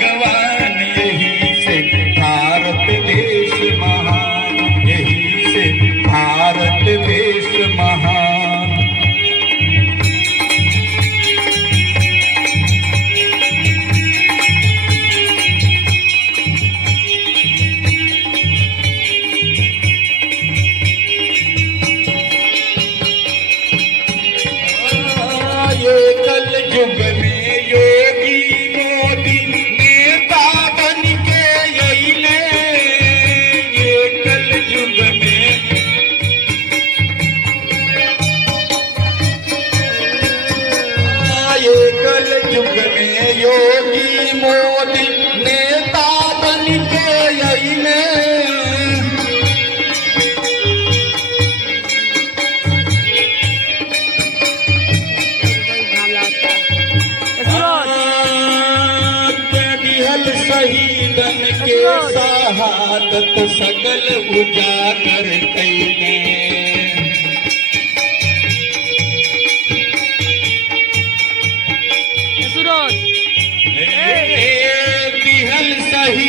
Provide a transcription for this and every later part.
भगवान यही से भारत देश महान यही से भारत देश बन के शहादत सकल उजागर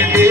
You.